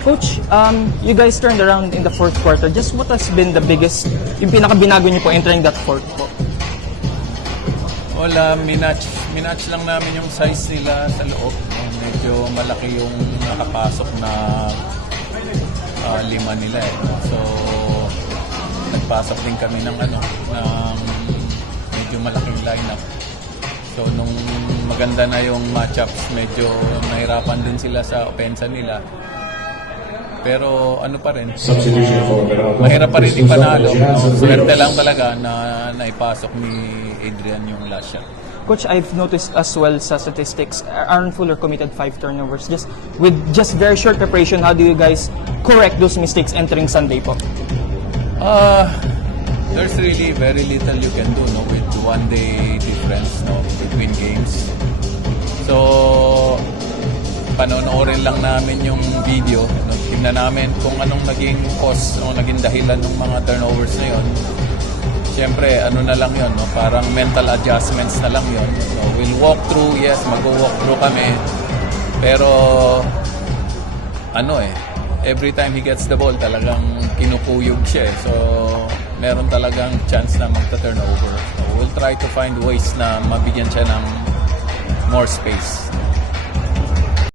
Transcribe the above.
Coach, you guys turned around in the fourth quarter. Just what has been the biggest, yung pinaka-binago niyo po entering that fourth po? Wala, minatch lang namin yung size nila sa loob. Medyo malaki yung nakapasok na lima nila eh. So, nagpasok din kami ng medyo malaking lineup. So, nung maganda na yung matchups, medyo nahirapan din sila sa opensa nila. Pero ano pa rin, mahirap pa rin ipanalo. Swerte lang talaga na naipasok ni Adrian yung last shot. Coach, I've noticed as well sa statistics, Aaron Fuller committed 5 turnovers. With very short preparation, how do you guys correct those mistakes entering Sunday po? There's really very little you can do with 1 day difference between games. So, panonoorin lang namin yung video. Tingnan namin kung anong naging cause, naging dahilan ng mga turnovers na yun. Siyempre, na lang yun, parang mental adjustments na lang yun. So, we'll walk through, yes, mag-walk through kami. Pero, every time he gets the ball, talagang kinukuyog siya. So, meron talagang chance na magta-turnover. So, we'll try to find ways na mabigyan siya ng more space.